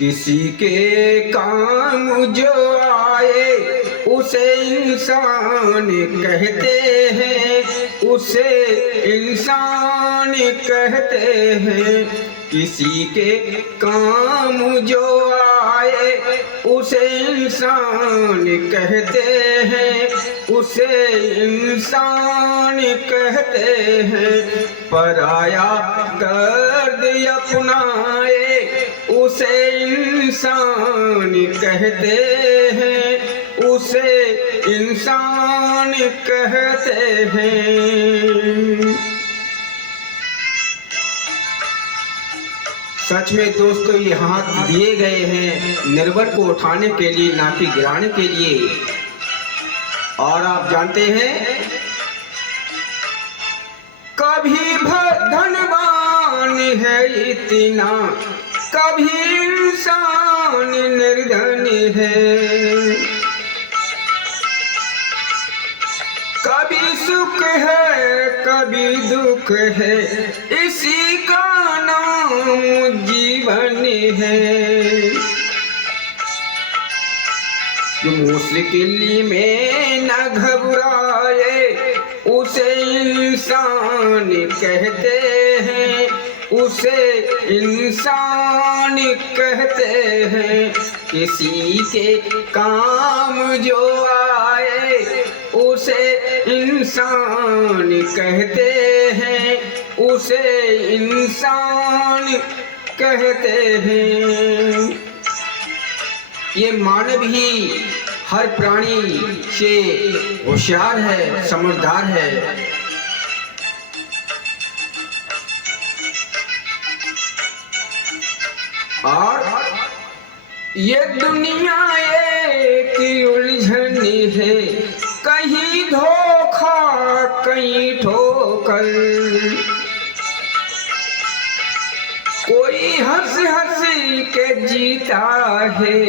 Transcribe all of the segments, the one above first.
किसी के काम जो आए उसे इंसान कहते हैं, उसे इंसान कहते हैं। किसी के काम जो आए उसे इंसान कहते हैं, उसे इंसान कहते हैं। पराया दर्द अपनाए उसे इंसान कहते हैं, उसे इंसान कहते हैं। सच में दोस्तों, ये हाथ दिए गए हैं निर्बल को उठाने के लिए, ना कि गिराने के लिए। और आप जानते हैं, कभी धनवान है इतना, कभी इंसान निर्धन है। कभी सुख है कभी दुख है, इसी का नाम जीवन है। जो मुश्किल में न घबराए उसे इंसान कहते हैं, उसे इंसान कहते हैं। किसी के काम जो आए उसे इंसान कहते हैं, उसे इंसान कहते हैं। ये मानव ही हर प्राणी से होशियार है, समझदार है। और ये दुनिया एक उलझन है, कहीं धोखा कहीं ठोकर। कोई हंस हंस के जीता है,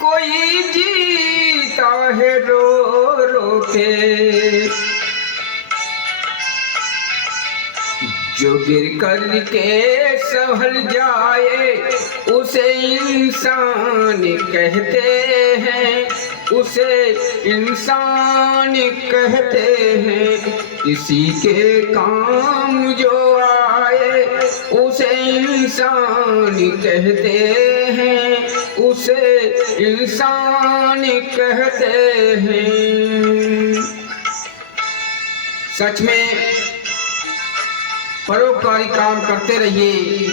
कोई जीता है रो रो के। जो गिर कर के संभल जाए उसे इंसान कहते हैं, उसे इंसान कहते हैं। किसी के काम जो आए उसे इंसान कहते हैं, उसे इंसान कहते हैं। सच में परोपकारी काम करते रहिए।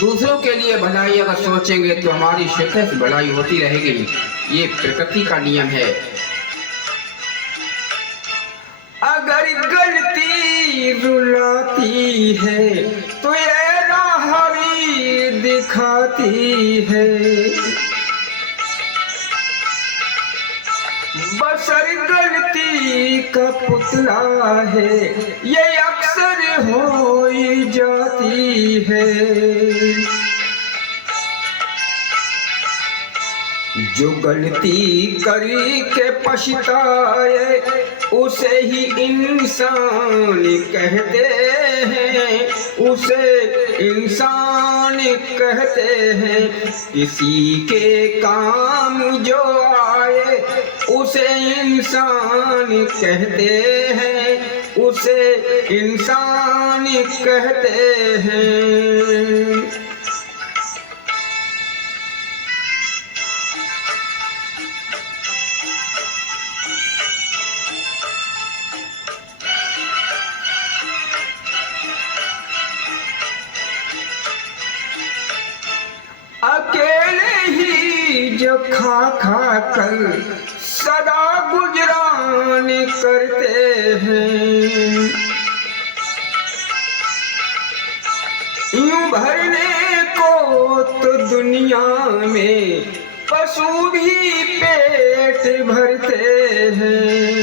दूसरों के लिए भलाई अगर सोचेंगे तो हमारी शिकस्त भलाई होती रहेगी। ये प्रकृति का नियम है। अगर गलती रुलाती है तो ये राह भी दिखाती है। बशर गलती का पुतला है, ये अक्सर हो ही जाती है। जो गलती करी के पछताए उसे ही इंसान कहते हैं, उसे इंसान कहते हैं। किसी के काम जो आए उसे इंसान कहते हैं, उसे इंसान कहते हैं। अकेले ही जो खा खा कर सदा गुजरान करते हैं, यूं भरने को तो दुनिया में पशु भी पेट भरते हैं।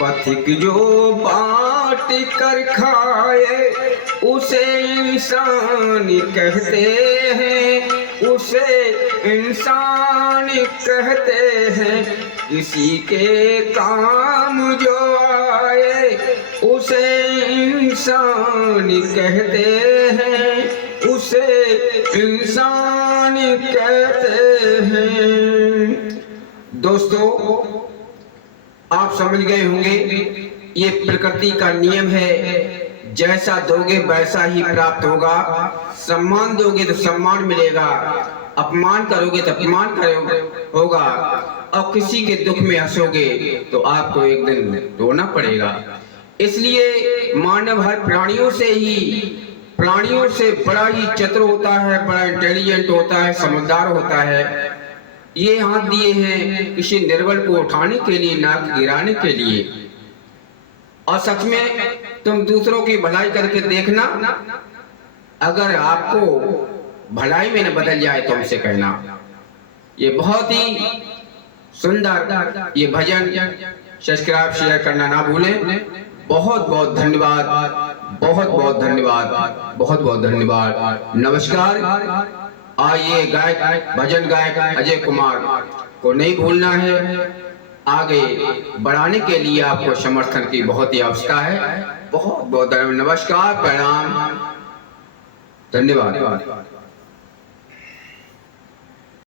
पथिक जो बांट कर खाए उसे इंसान कहते हैं, उसे इंसान कहते हैं। किसी के काम जो आए उसे इंसान कहते हैं, से इंसान कहते हैं। दोस्तों, आप समझ गए होंगे, ये प्रकृति का नियम है, जैसा दोगे वैसा ही प्राप्त होगा। सम्मान दोगे तो सम्मान मिलेगा, अपमान करोगे तो अपमान होगा, और किसी के दुख में हंसोगे तो आपको एक दिन रोना पड़ेगा। इसलिए मानव हर प्राणियों से बड़ा ही चतुर होता है, बड़ा इंटेलिजेंट होता है, समझदार होता है। ये हाथ दिए हैं किसी निर्बल को उठाने के लिए, नाक गिराने के लिए। और सच में तुम दूसरों की भलाई करके देखना, अगर आपको भलाई में न बदल जाए तो हमसे कहना। ये बहुत ही सुंदर ये भजन, सब्सक्राइब शेयर करना ना भूलें। बहुत बहुत धन्यवाद, बहुत बहुत धन्यवाद, बहुत बहुत धन्यवाद। नमस्कार। आइए, गायक भजन गायक अजय कुमार को नहीं भूलना है। आगे बढ़ाने के लिए आपको समर्थन की बहुत ही आवश्यकता है। बहुत बहुत नमस्कार, प्रणाम, धन्यवाद।